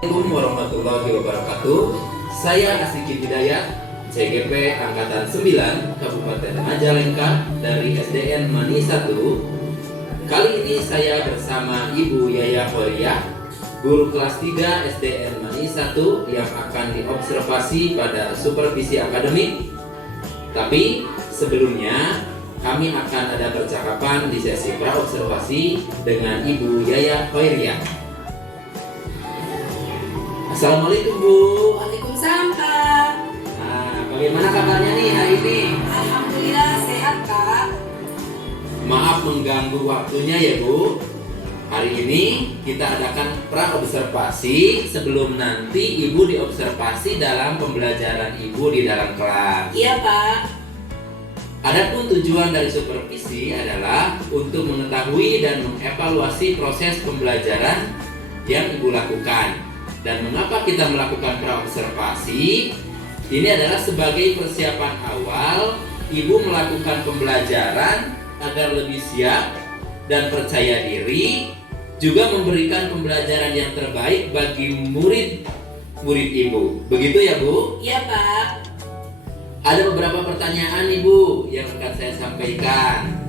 Assalamualaikum warahmatullahi wabarakatuh. Saya Asyikin Hidayat, CGP Angkatan 9 Kabupaten Majalengka dari SDN Mani 1. Kali ini saya bersama Ibu Yaya Khoiriyah, guru kelas 3 SDN Mani 1 yang akan diobservasi pada supervisi akademik. Tapi sebelumnya kami akan ada percakapan di sesi praobservasi dengan Ibu Yaya Khoiriyah. Assalamualaikum Bu. Waalaikumsalam Kak. Nah, bagaimana kabarnya nih hari ini? Alhamdulillah sehat Kak. Maaf mengganggu waktunya ya Bu. Hari ini kita adakan praobservasi sebelum nanti Ibu diobservasi dalam pembelajaran Ibu di dalam kelas. Iya Pak. Adapun tujuan dari supervisi adalah untuk mengetahui dan mengevaluasi proses pembelajaran yang Ibu lakukan. Dan mengapa kita melakukan praobservasi? Ini adalah sebagai persiapan awal Ibu melakukan pembelajaran agar lebih siap dan percaya diri, juga memberikan pembelajaran yang terbaik bagi murid Ibu. Begitu ya Bu? Iya Pak. Ada beberapa pertanyaan Ibu yang akan saya sampaikan.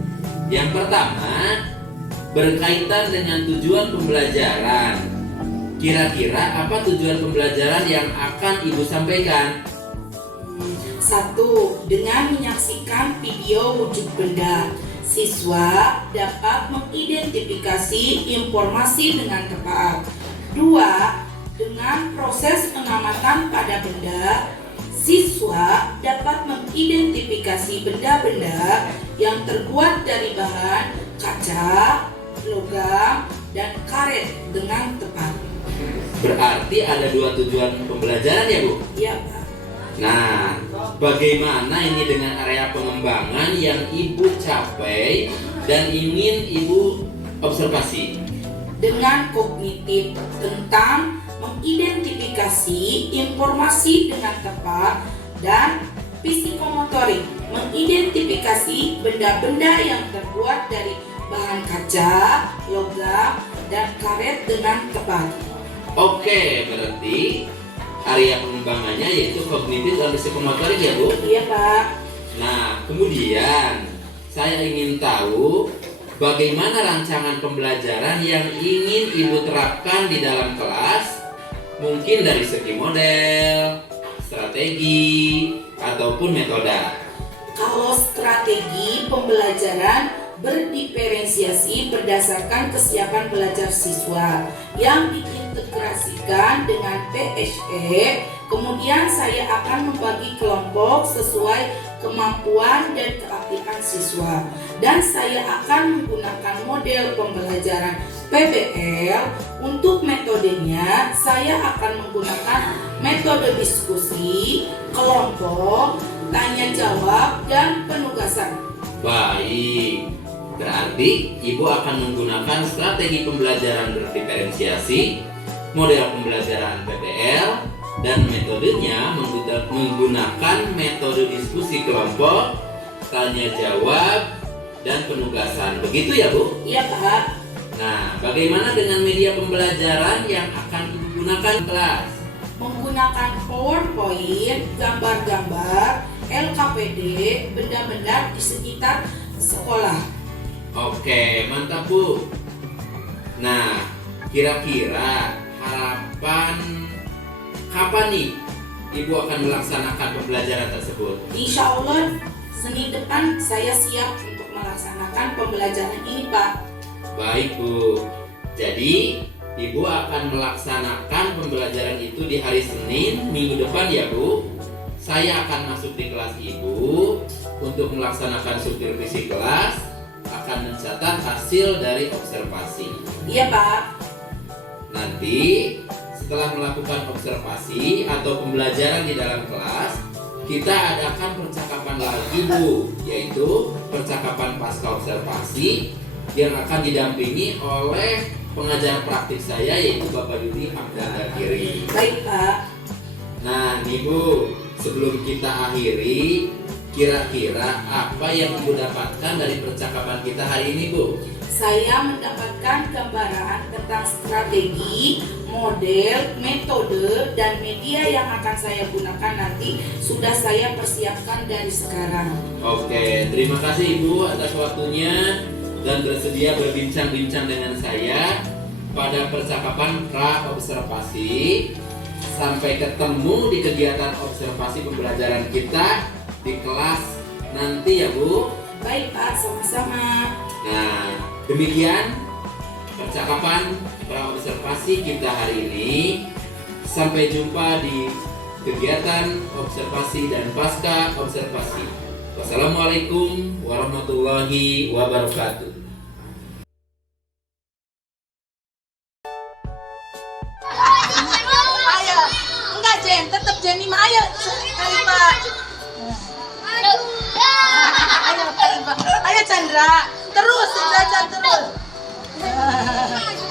Yang pertama, berkaitan dengan tujuan pembelajaran. Kira-kira apa tujuan pembelajaran yang akan Ibu sampaikan? 1. Dengan menyaksikan video wujud benda, siswa dapat mengidentifikasi informasi dengan tepat. 2. Dengan proses pengamatan pada benda, siswa dapat mengidentifikasi benda-benda yang terbuat dari bahan kaca, logam, dan karet dengan tepat. Berarti ada dua tujuan pembelajaran ya Bu? Iya Pak. Nah, bagaimana ini dengan area pengembangan yang Ibu capai dan ingin Ibu observasi? Dengan kognitif tentang mengidentifikasi informasi dengan tepat, dan psikomotorik mengidentifikasi benda-benda yang terbuat dari bahan kaca, logam, dan karet dengan tepat. Oke, berarti area pengembangannya yaitu kognitif dan psikomotorik ya Bu? Iya Pak. Nah, kemudian saya ingin tahu bagaimana rancangan pembelajaran yang ingin Ibu terapkan di dalam kelas, mungkin dari segi model, strategi, ataupun metode. Kalau strategi pembelajaran berdiferensiasi berdasarkan kesiapan belajar siswa yang diintegrasikan dengan PSE. Kemudian saya akan membagi kelompok sesuai kemampuan dan keaktifan siswa, dan saya akan menggunakan model pembelajaran PBL. Untuk metodenya saya akan menggunakan metode diskusi, kelompok, tanya jawab, dan penugasan. Baik, berarti Ibu akan menggunakan strategi pembelajaran berdiferensiasi, model pembelajaran PBL, dan metodenya menggunakan metode diskusi kelompok, tanya jawab, dan penugasan. Begitu ya Bu? Iya Pak. Nah, bagaimana dengan media pembelajaran yang akan Ibu gunakan kelas? Menggunakan PowerPoint, gambar-gambar, LKPD, benda-benda di sekitar sekolah. Oke, mantap Bu. Nah, kira-kira harapan kapan nih Ibu akan melaksanakan pembelajaran tersebut? Insya Allah Senin depan saya siap untuk melaksanakan pembelajaran ini Pak. Baik Bu. Jadi Ibu akan melaksanakan pembelajaran itu di hari Senin minggu depan ya Bu. Saya akan masuk di kelas Ibu untuk melaksanakan supervisi kelas, akan mencatat hasil dari observasi. Iya Pak. Nanti setelah melakukan observasi atau pembelajaran di dalam kelas, kita adakan percakapan lagi Bu, yaitu percakapan pasca observasi yang akan didampingi oleh pengajar praktik saya, yaitu Bapak Yudi Hamdan Dakiri. Baik Pak. Nah nih Bu, sebelum kita akhiri, kira-kira apa yang Ibu dapatkan dari percakapan kita hari ini Bu? Saya mendapatkan gambaran tentang tentang strategi, model, metode, dan media yang akan saya gunakan nanti sudah saya persiapkan dari sekarang. Oke, terima kasih Ibu atas waktunya dan bersedia berbincang-bincang dengan saya pada percakapan pra-observasi. Sampai ketemu di kegiatan observasi pembelajaran kita di kelas nanti ya Bu. Baik Pak, sama-sama. Nah, demikian percakapan pra-observasi kita hari ini. Sampai jumpa di kegiatan observasi dan pasca observasi. Wassalamualaikum warahmatullahi wabarakatuh. Ayo, enggak Jen, tetap Jen 5, ayo kali Pak. Ayo kali Pak. Ayo Chandra, terus belajar terus.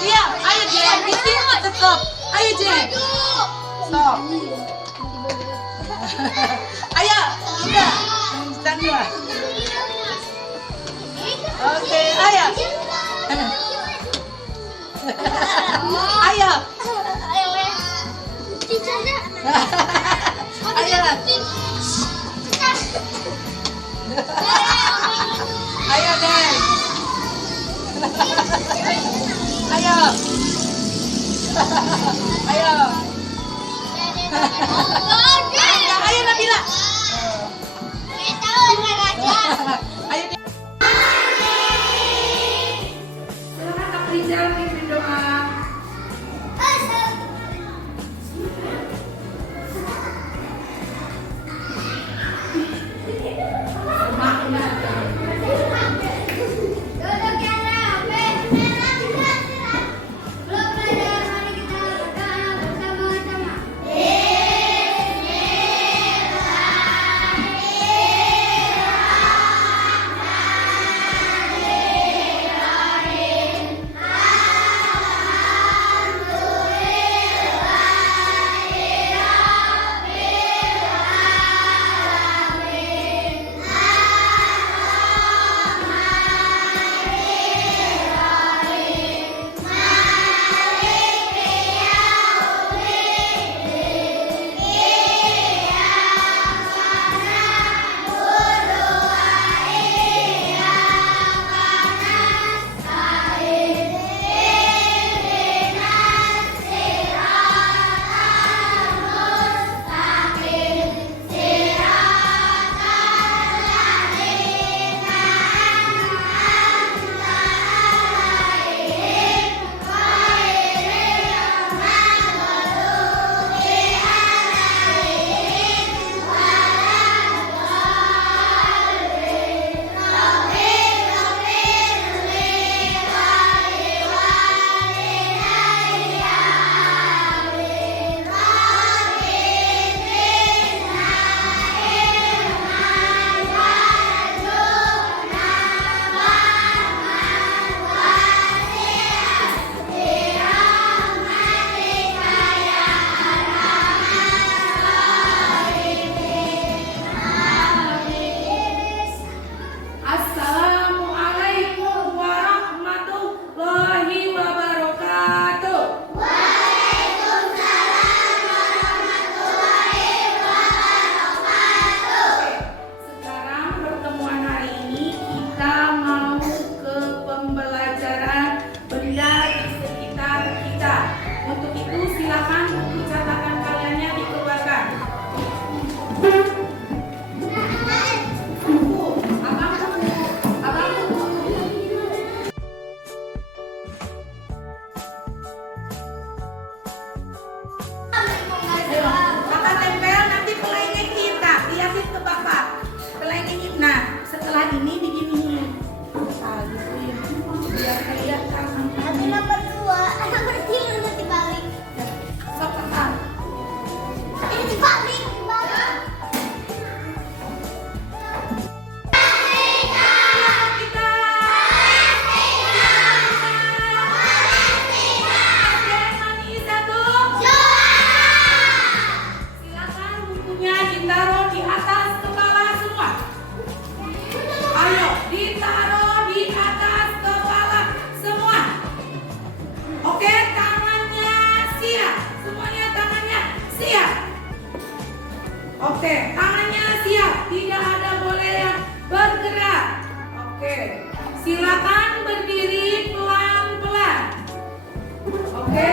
Iya, ayo Jen, di sini tetap. Ayo Jen. Stop. Ayo, udah. Chandra. Oke, ayo. Ayo. Ayo. Ayo deh. Ayo. Ayo. Ayo Nabila. Ayo deh. Silakan Kak Rizal pimpin doa. Ditaruh di atas kepala semua. Ayo, Oke, tangannya siap. Semuanya tangannya siap. Oke, tangannya siap. Tidak ada boleh yang bergerak. Oke, silakan berdiri pelan-pelan. Oke,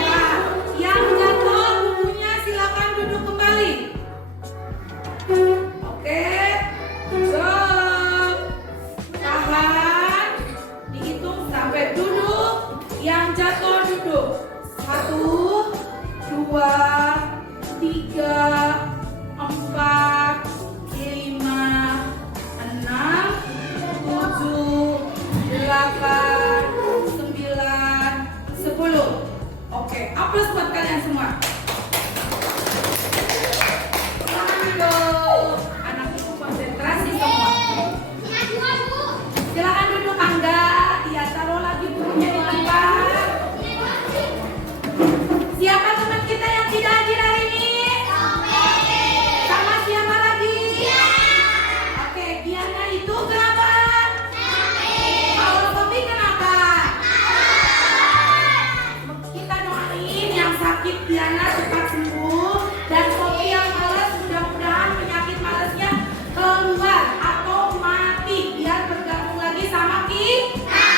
nah, yang jatuh bukunya silakan duduk kembali. Oke, tahan, dihitung sampai duduk. Yang jatuh duduk. 1, 2, 3, 4, 5, 6, 7, 8, 9, 10. Oke, aplaus buat kalian semua. Selamat duduk. Anak ibu konsentrasi semua. Silakan duduk Angga. Ya, taruh lagi bukunya di tempat. Siapa teman kita yang tidak hadir hari ini? Sama siapa lagi? Oke, Diana itu kenapa? Kalau Sofi kenapa? Kita doain yang sakit Diana cepat sembuh, dan Sofi yang malas mudah-mudahan penyakit malasnya keluar atau mati biar bergabung lagi sama kita.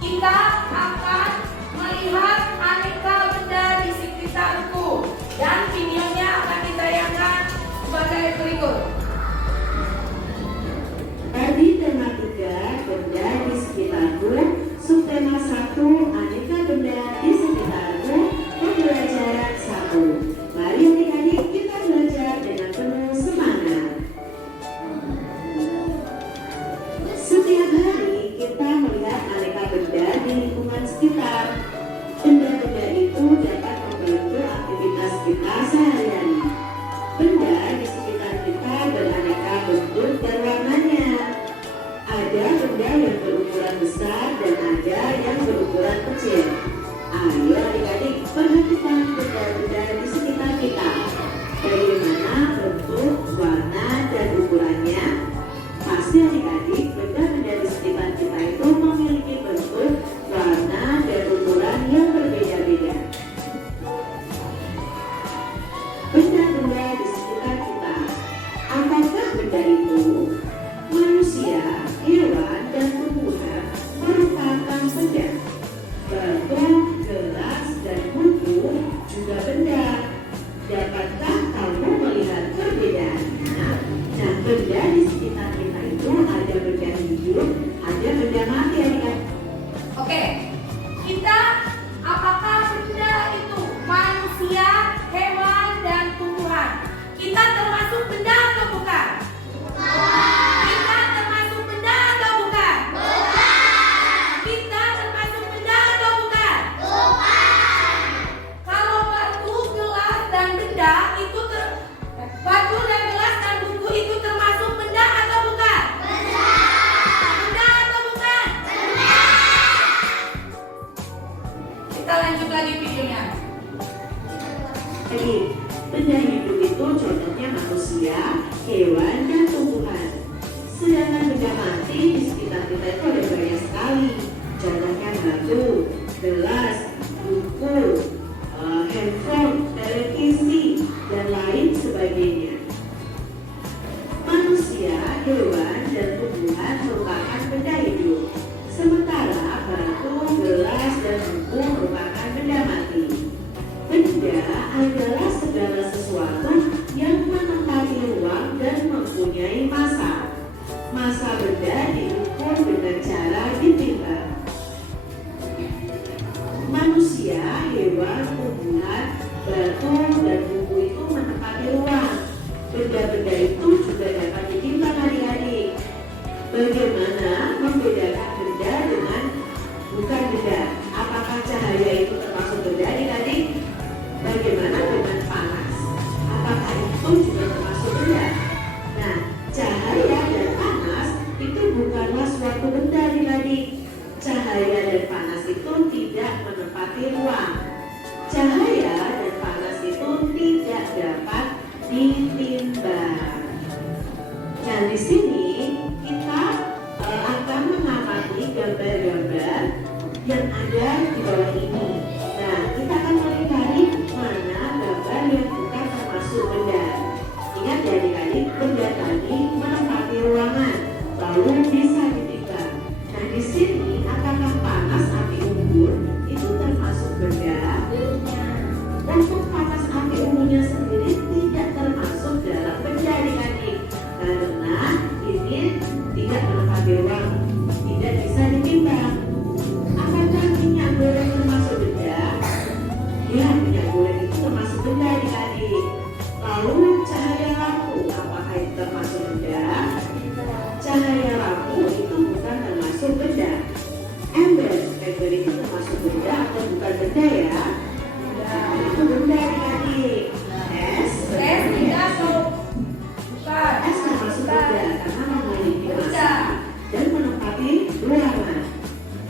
Kita akan melihat aneka benda di sekitarku, dan videonya akan ditayangkan sebagai berikut. Tadi tema 3, benda di sekitarku. Subtema 1, aneka benda di sekitarku. Pembelajaran 1. Mari adik-adik kita belajar dengan penuh semangat. Setiap hari kita melihat aneka benda di lingkungan sekitar. Benda-benda itu dapat membantu aktivitas kita sehari-hari. Benda di sekitar kita beraneka bentuk dan warnanya. Ada benda yang berukuran besar dan ada yang berukuran kecil. Ayo adik-adik perhatikan benda-benda di sekitar kita. Bagaimana bentuk, warna, dan ukurannya? Pasti adik-adik benda-benda di sekitar kita itu memiliki bentuk, warna, dan ukuran yang berbeda-beda. Benda-benda di sekitar kita. Apakah benda itu? Manusia, hewan, dan tumbuhan merupakan benda. Batu, gelas, dan buku juga benda. Dapatkah kamu melihat perbedaannya? Nah, benda di sekitar kita itu ada benda hidup, ada benda mati, adik-adik. Oke, kita apakah benda itu manusia, hewan, dan tumbuhan? Kita termasuk benda atau bukan? Kita termasuk benda atau bukan? Kita termasuk benda atau bukan? Kalau batu, gelas, dan benda itu batu dan gelas dan buku itu termasuk benda atau bukan? Benda atau bukan? Kita lanjut lagi videonya. Jadi, benda hidup itu contohnya manusia, hewan, dan tumbuhan. Sedangkan benda mati di sekitar kita itu ada banyak sekali. Contohnya batu, gelas, buku, handphone, televisi, dan lain sebagainya. Manusia, hewan, dan tumbuhan merupakan benda hidup. Sementara batu, gelas, dan buku merupakan benda mati. Benda adalah segala sesuatu yang menempati ruang dan mempunyai massa. Massa benda diukur dengan cara ditimbang. Manusia, hewan, tumbuhan, batu, dan buku itu menempati ruang. Benda-benda itu juga dapat ditimbang adik-adik. Bagaimana membedakan benda dengan bukan benda? Apakah cahaya itu termasuk benda adik-adik? Bagaimana dengan panas? Apakah itu juga termasuk benda? Nah, cahaya dan panas itu bukanlah suatu benda adik-adik. Cahaya dan panas itu tidak menempati ruang. Cahaya dan panas itu tidak dapat ditimbang. Nah, di sini kita akan mengamati gambar-gambar yang ada di bawah ini. Nah, kita akan mulai cari mana gambar yang bukan termasuk benda. Ingat ya adik-adik, benda tadi menempati ruangan, lalu bisa ditimbang. Nah, di sini apakah panas api unggun itu termasuk benda? Untuk panas api unggunnya sendiri tidak termasuk dalam benda adik-adik, karena ini tidak menempati ruang, tidak bisa ditimbang. Apakah minyak goreng termasuk benda? Ya, minyak goreng itu termasuk benda adik-adik. Lalu cahaya lampu, apakah itu termasuk benda? Cahaya lampu itu bukan termasuk benda. Ember itu termasuk benda atau bukan benda ya? Itu benda adik-adik. Es tidak atau bukan? Es termasuk benda karena memiliki massa dan menempati ruangan.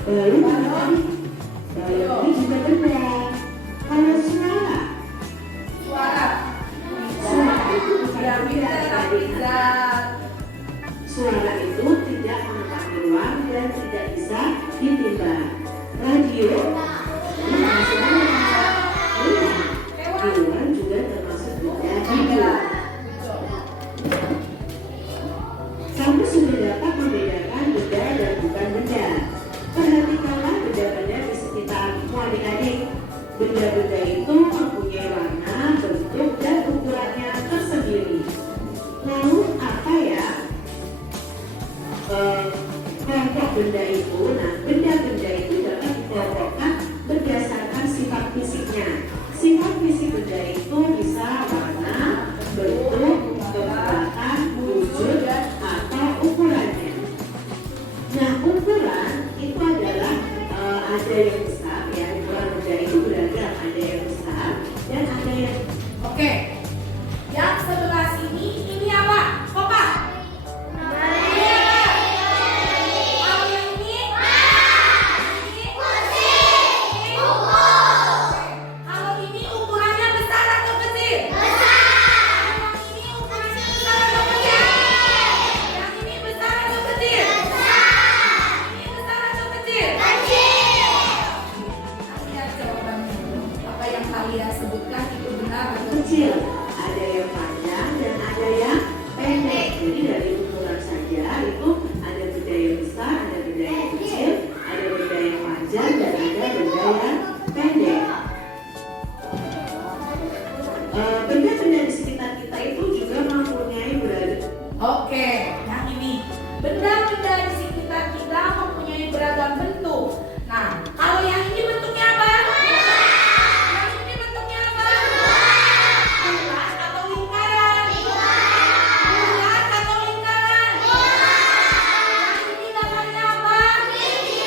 Balon ini juga benda. Kalau suara itu bukan benda adik-adik. Suara itu tidak menempati ruang dan tidak bisa ditimbang. Radio termasuk benda. Hewan juga termasuk benda juga. Kamu sudah dapat membedakan benda dan bukan benda. Perhatikanlah benda-benda di sekitarmu adik-adik. Benda-benda itu mempunyai warna, bentuk, dan ukurannya tersendiri. Lalu apa ya kelompok benda itu? Nah, benda-benda itu dapat dikelompokkan berdasarkan sifat fisiknya. Sifat fisik benda itu bisa warna, bentuk, keberadaan, wujud, atau ukurannya. Nah, ukuran itu adalah ada yang besar ya, ukuran benda itu beragam, ada yang besar dan ada yang Oke. Yang sebelah sini ini apa? Kopak. Kalau yang ini? Ini? Kalau ini ukurannya besar atau kecil? Yang ini ukurannya besar atau kecil? Yang ini besar atau kecil? Ini besar atau kecil? Lihat jawabannya. Apa yang kalian sebutkan itu benar atau kecil, ada yang panjang dan ada yang pendek. Jadi dari ukuran saja itu ada benda yang besar, ada benda yang kecil, ada benda yang panjang dan ada benda yang pendek. Benda-benda di sekitar kita itu juga mempunyai beragam. Oke, yang ini. Benda-benda di sekitar kita mempunyai beragam bentuk. Nah, kalau yang ini bentuknya apa? Yang ini bentuknya apa? Bulat atau lingkaran? Bulat atau lingkaran? Yang ini gambarnya apa? Ini.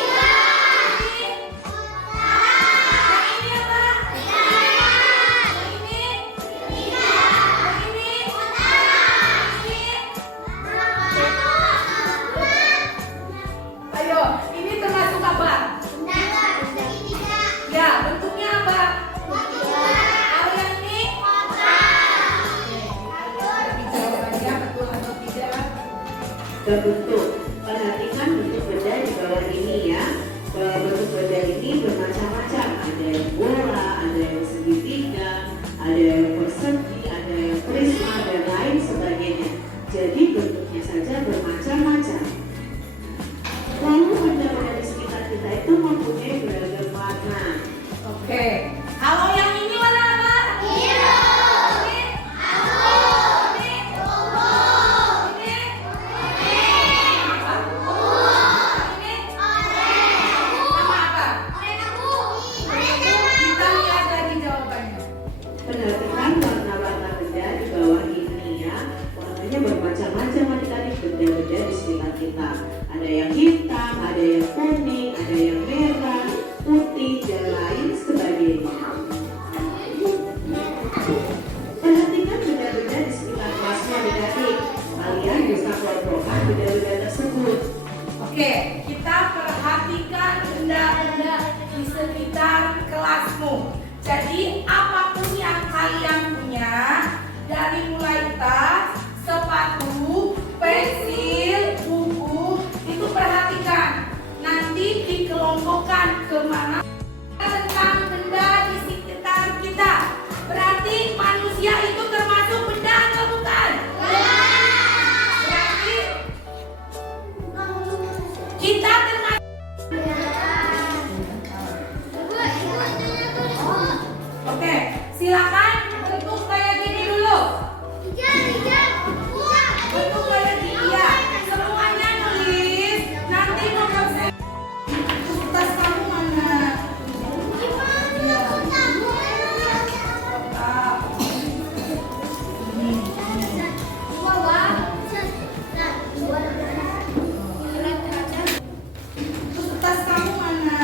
Yang ini apa? Yang ini? Yang ini? Ayo, ini termasuk apa? Ya, bentuknya apa? Kalau yang ini? Oke, jawabannya betul atau tidak? Bentuk. Perhatikan bentuk benda di bawah ini ya. Bentuk benda ini bermacam-macam. Ada yang bola, ada yang segitiga, ada yang persegi, ada yang prisma dan lain sebagainya. Jadi bentuknya saja bermacam-macam. Lalu benda-benda di sekitar kita itu mempunyai beragam warna. Oke, kalau yang ini warna apa? Biru. Ini? Ini? Ini? Apa? Ini? Sama apa? Kita lihat lagi jawabannya. Perhatikan warna-warna benda di bawah ini ya. Warnanya bermacam-macam adik-adik, benda-benda di sekitar kita. Ada yang hitam, ada yang kuning, ada yang merah, putih, dan lain sebagainya. Perhatikan benda-benda di sekitar kelasnya adik-adik. Kalian bisa kelompokkan benda-benda tersebut. Oke, kita perhatikan benda-benda di sekitar kelasmu. Jadi apapun yang kalian punya, dari mulai tas, sepatu, pensil, buku, itu perhatikan. Nanti dikelompokkan kemana Silakan bentuk kayak gini dulu. Bentuk kayak gini ya. Semuanya nulis. Nanti nomor saya. Tas kamu mana? Terus tas kamu mana?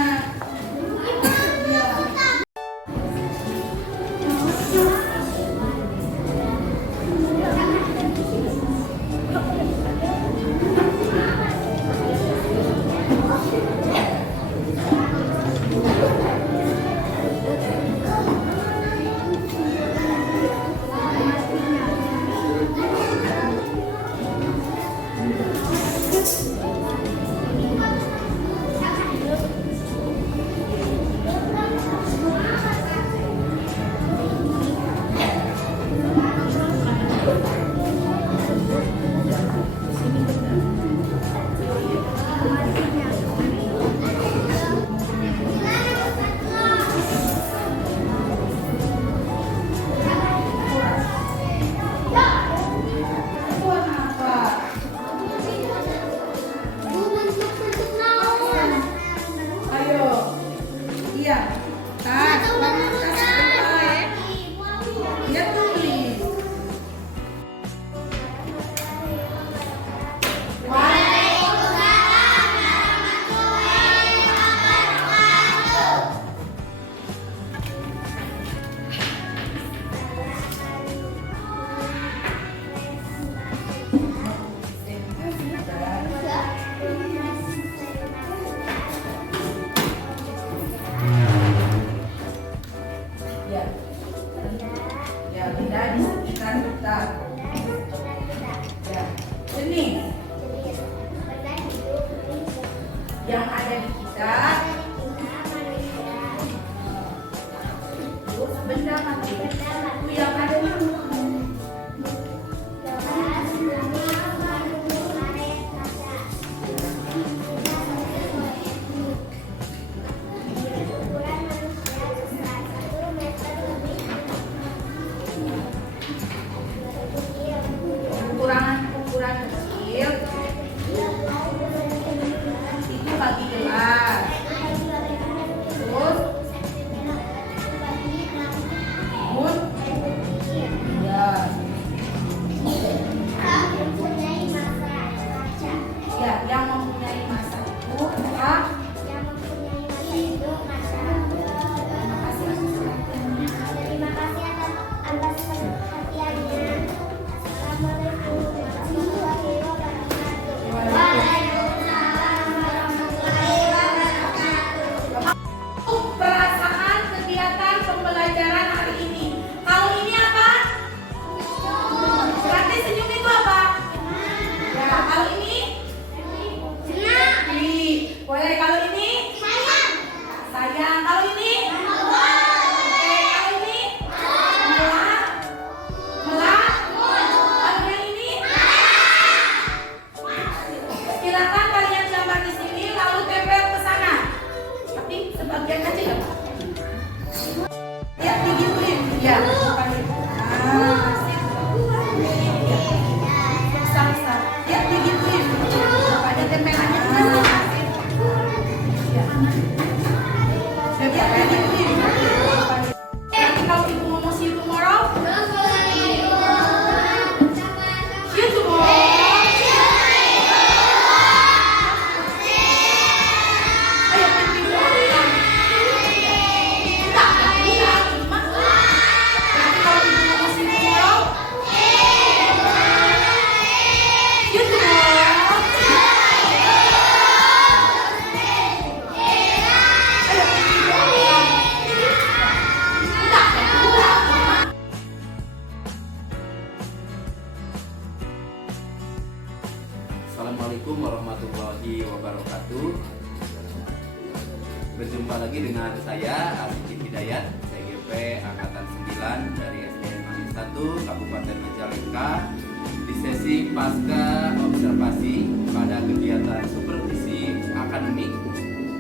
Ayo. Iya. Tas. Dia tulis. Ya. Ya, tidak disebutkan kita. Ya. Sini. Yang ada di kita. Terus benda mati. Itu yang ada di ukuran kecil. Itu bagi gelas. Terus ya. Ya, yang mempunyai masa itu adalah Terima kasih atas perhatiannya. Assalamualaikum warahmatullahi wabarakatuh. Waalaikumsalam warahmatullahi wabarakatuh. perasaan kegiatan pembelajaran hari ini. Kalau ini apa? Berarti senyum itu apa? Ya, kalau ini? Boleh, kalau ini? Sayang. Kalau ini? Oke, kalau ini? Melah? Kalau yang ini? Silakan kalian gambar di sini lalu tempel ke sana. Tapi sebagian aja ya, Pak. Ya, digituin. Ya. Besar-besar. Ya, digituin. Ada tempelannya juga sih. Ya. Ya, digituin. Nanti kalau ibu ngomong see you tomorrow, see you tomorrow. Ayo, pimpin doa. Enggak, Mak. Nanti kalau ibu ngomong see you tomorrow, see you tomorrow. Ayo, pimpin doa. Enggak, Mak. Assalamualaikum warahmatullahi wabarakatuh. Berjumpa lagi dengan saya Asyikin Hidayat, CGP Angkatan 9 dari SDN Manis 1 Kabupaten Majalengka, di sesi pasca observasi pada kegiatan supervisi akademik,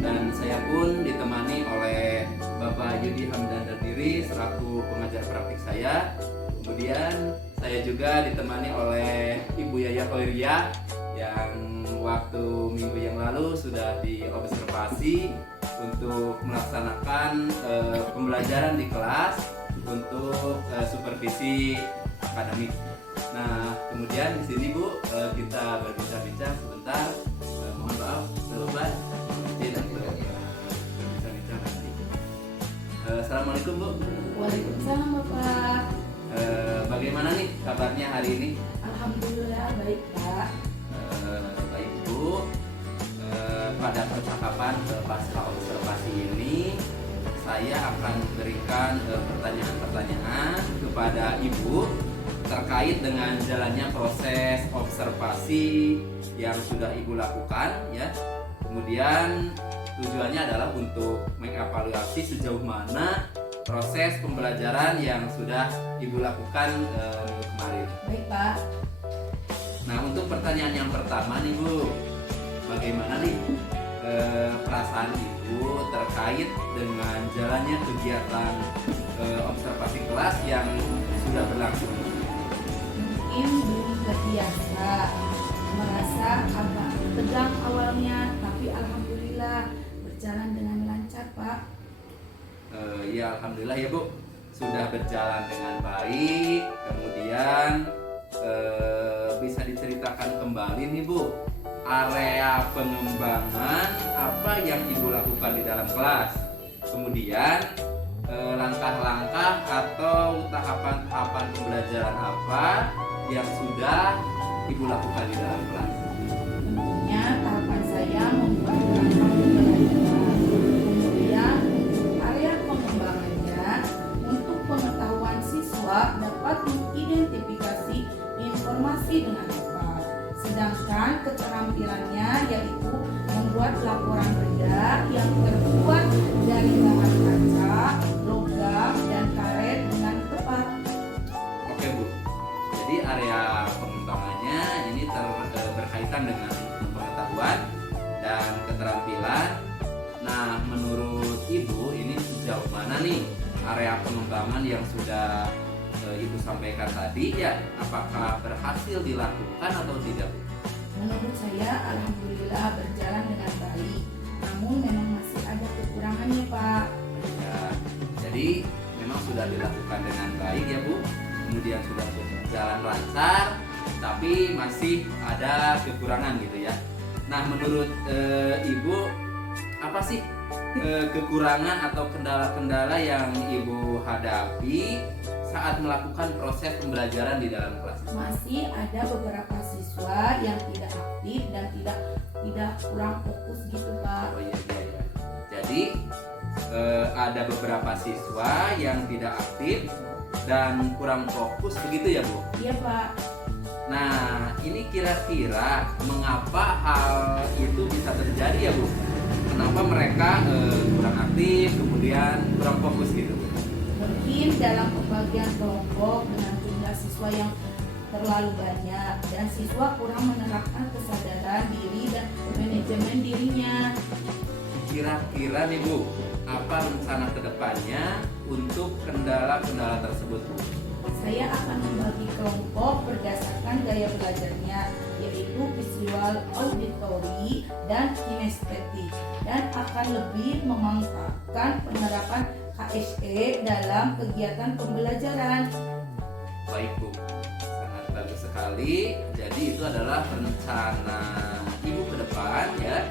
dan saya pun ditemani oleh Bapak Yudi Hamdan Dardiri selaku pengajar dari saya. Kemudian saya juga ditemani oleh Ibu Yaya Hoiria yang waktu minggu yang lalu sudah diobservasi untuk melaksanakan pembelajaran di kelas untuk supervisi akademik. Nah, kemudian di sini Bu, kita berbincang-bincang sebentar. Mohon maaf, terlambat. Izin untuk berbincang-bincang nanti. Assalamualaikum Bu. Waalaikumsalam Bapak. Bagaimana nih kabarnya hari ini? Alhamdulillah baik Pak. Baik Bu. Pada percakapan pasca observasi ini, saya akan memberikan pertanyaan-pertanyaan kepada Ibu terkait dengan jalannya proses observasi yang sudah Ibu lakukan ya. Kemudian tujuannya adalah untuk mengevaluasi sejauh mana proses pembelajaran yang sudah Ibu lakukan kemarin. Baik Pak. Nah, untuk pertanyaan yang pertama nih Bu, bagaimana nih perasaan Ibu terkait dengan jalannya kegiatan observasi kelas yang sudah berlangsung? Mungkin belum terbiasa, merasa agak tegang awalnya, tapi alhamdulillah berjalan dengan lancar Pak. Ya alhamdulillah ya Bu, sudah berjalan dengan baik. Kemudian bisa diceritakan kembali nih Bu, area pengembangan apa yang Ibu lakukan di dalam kelas, kemudian langkah-langkah atau tahapan-tahapan pembelajaran apa yang sudah Ibu lakukan di dalam kelas. Tentunya tahapan saya membuat kerangka pembelajaran. Kemudian area pengembangannya untuk pengetahuan siswa dapat mengidentifikasi informasi dengan tepat. Sedangkan keterampilannya yaitu membuat laporan benda yang terbuat dari bahan kaca, logam, dan karet dengan tepat. Oke Bu, jadi area pengembangannya ini berkaitan dengan pengetahuan dan keterampilan. Nah, menurut Ibu ini sejauh mana nih area pengembangan yang sudah Ibu sampaikan tadi ya? Apakah berhasil dilakukan atau tidak Bu? Menurut saya alhamdulillah berjalan dengan baik. Namun memang masih ada kekurangannya Pak. Ya, jadi memang sudah dilakukan dengan baik ya Bu. Kemudian sudah berjalan lancar, tapi masih ada kekurangan gitu ya. Nah, menurut Ibu apa sih kekurangan atau kendala-kendala yang Ibu hadapi saat melakukan proses pembelajaran di dalam kelas? Masih ada beberapa siswa yang tidak aktif dan tidak kurang fokus gitu Pak. Oh iya. Jadi ada beberapa siswa yang tidak aktif dan kurang fokus begitu ya Bu? Iya Pak. Nah, ini kira-kira mengapa hal itu bisa terjadi ya Bu? Kenapa mereka kurang aktif kemudian kurang fokus gitu Bu? Mungkin dalam pembagian kelompok dengan jumlah siswa yang terlalu banyak dan siswa kurang menerapkan kesadaran diri dan manajemen dirinya. Kira-kira nih Bu, apa rencana kedepannya untuk kendala-kendala tersebut Bu? Saya akan membagi kelompok berdasarkan gaya belajarnya, yaitu visual, auditory, dan kinestetik, dan akan lebih memantapkan penerapan KSE dalam kegiatan pembelajaran. Baik Bu, sangat bagus sekali. Jadi itu adalah rencana Ibu ke depan ya.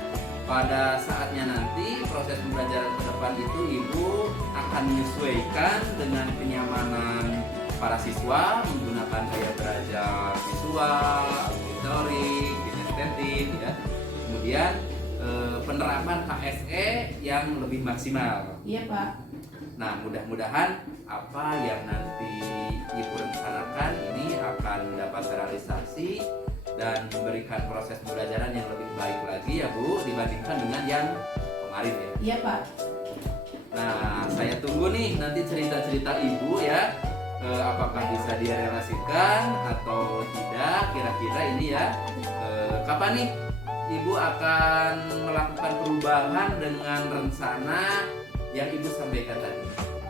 Pada saatnya nanti proses pembelajaran ke depan itu Ibu akan menyesuaikan dengan kenyamanan para siswa menggunakan gaya belajar visual, auditory, kinestetik ya. Kemudian penerapan KSE yang lebih maksimal. Iya Pak. Nah, mudah-mudahan apa yang nanti Ibu rencanakan ini akan dapat terrealisasi dan memberikan proses pembelajaran yang lebih baik lagi ya Bu dibandingkan dengan yang kemarin ya. Iya Pak. Nah, saya tunggu nih nanti cerita-cerita Ibu ya. Apakah bisa direlasikan atau tidak kira-kira ini ya. Kapan nih Ibu akan melakukan perubahan dengan rencana yang Ibu sampaikan tadi?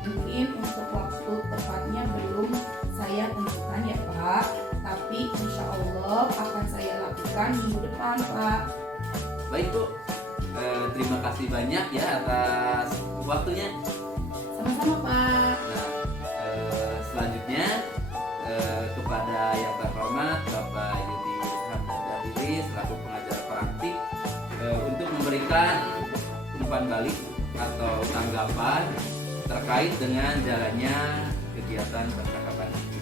Mungkin untuk waktu tepatnya belum diadakan minggu depan, Pak. Baik Bu, terima kasih banyak ya atas waktunya. Sama-sama, Pak. Nah, selanjutnya kepada yang terhormat Bapak Yudi Hamdan Dadiri selaku pengajar praktik untuk memberikan umpan balik atau tanggapan terkait dengan jalannya kegiatan percakapan ini.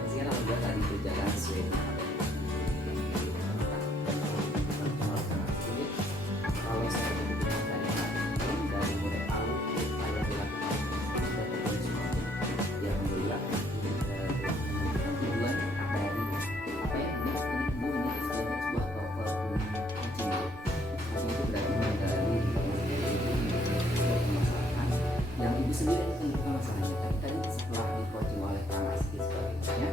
Pasti kan alhamdulillah tadi berjalan sesuai dengan apa yang kalau saya berbicara tanya dari mulai awal saya dilakukan dan dari semua ya alhamdulillah tujuan dari apa ya ini sebuah topel haji itu berarti dari permasalahan yang ibu sendiri menentukan masalahnya tadi setelah di-coaching oleh Kang Asri sebagainya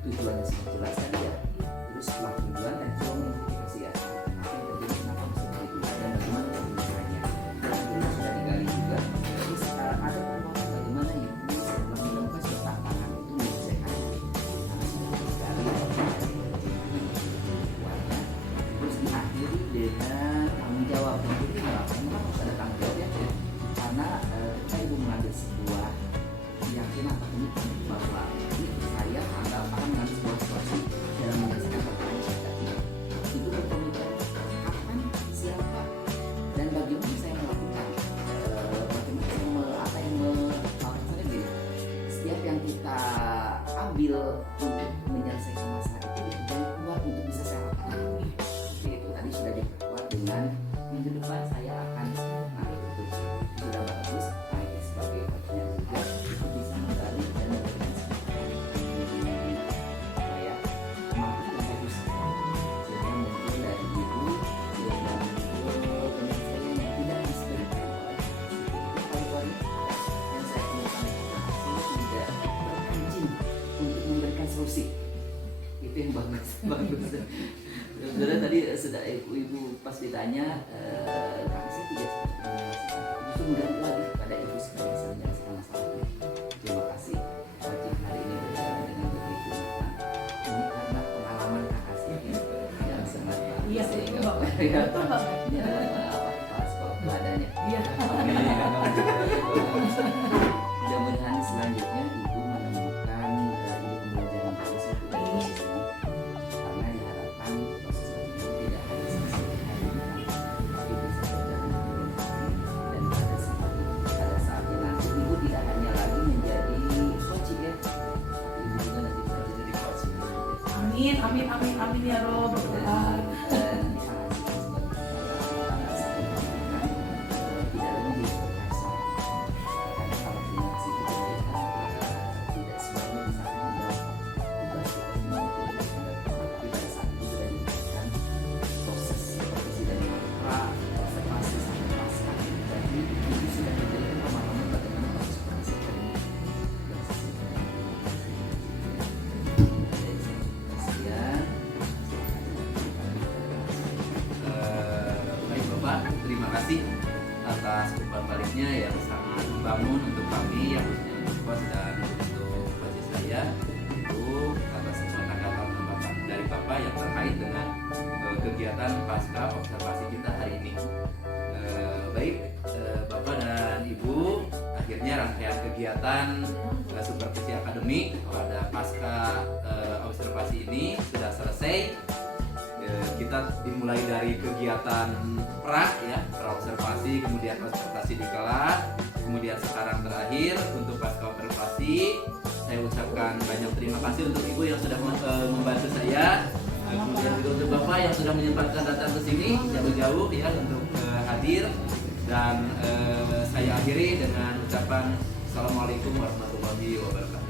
tujuannya sudah jelas tadi ya terus setelah tujuan dan coba mengidentifikasi ya apa yang terjadi kenapa bisa begitu dan bagaimana penyelesaiannya dan alhamdulillah sudah digali juga terus ada permohonan bagaimana ibu setelah menemukan suatu tantangan itu menyelesaikan sudah digali keluarga terus diakhiri dengan tanggung jawab dan itu memang harus ada tanggung jawab ya karena ketika ibu mengambil sebuah keyakinan atau komitmen bahwa ini saya akan mengambil sebuah situasi dalam menyelesaikan pertanyaan saya itu berkomitmen kapan, siapa, dan bagaimana saya melakukan bagaimana saya apa yang misalnya gini setiap yang kita ambil untuk menyelesaikan masalah itu dan kuat untuk bisa saya lakukan seperti itu tadi sudah diperkuat dengan minggu depan saya akan itu sudah bagus baik sebagai coachnya juga itu bisa menggali dan memberikan supaya mampu dan bagus sehingga muncul dari ibu sehingga muncul penyelesaian yang tidak disebutkan oleh kualitas yang saya temukan tidak berkancing untuk memberikan solusi itu yang bagus Sebenarnya tadi sudah ibu pas ditanya kami sih tidak justru mudah lagi pada ibu sebagai menyelesaikan masalahnya. Terima kasih wajib hari ini berjalan dengan begitu matang. Ini karena pengalaman kakak sih yang sangat bagus. Iya, sehingga betul, Pak. pas keadaannya. Iya. Mudah-mudahan selanjutnya ibu menemukan ini pembelajaran bagus untuk ibu di sini. Karena diharapkan proses ini tidak hanya selesai hari ini, tapi bisa berjalan dengan baik. Dan pada saatnya nanti ibu tidak hanya lagi menjadi coach ya, tapi ibu juga nanti bisa jadi coach. Amin, amin, amin, amin ya Rob. Berdoa. Dan diharapkan sebagai tidak lagi berkasa. Karena kalau punya situ tidak semuanya bisa mendapat tugas semua itu tapi pada saat itu sudah diberikan proses supervisi dari pra observasi sampai pasca jadi itu sudah diberikan pemahaman bagaimana proses supervisi akademik yang sesuai dari sekian Baik Bapak, terima kasih atas umpan baliknya yang sangat membangun untuk kami, yang khususnya untuk kos dan untuk wajib saya. Itu atas semua tanggapan dari Bapak yang terkait dengan kegiatan pasca observasi kita hari ini. Baik, Bapak dan Ibu, akhirnya rangkaian kegiatan supervisi akademik pada pasca observasi ini sudah selesai. Kita dimulai dari kegiatan pra ya, observasi, kemudian observasi di kelas, kemudian sekarang terakhir untuk pasca observasi. Saya ucapkan banyak terima kasih untuk Ibu yang sudah membantu saya, kemudian juga untuk Bapak yang sudah menyempatkan datang ke sini jauh-jauh ya untuk hadir, dan saya akhiri dengan ucapan Assalamualaikum warahmatullahi wabarakatuh.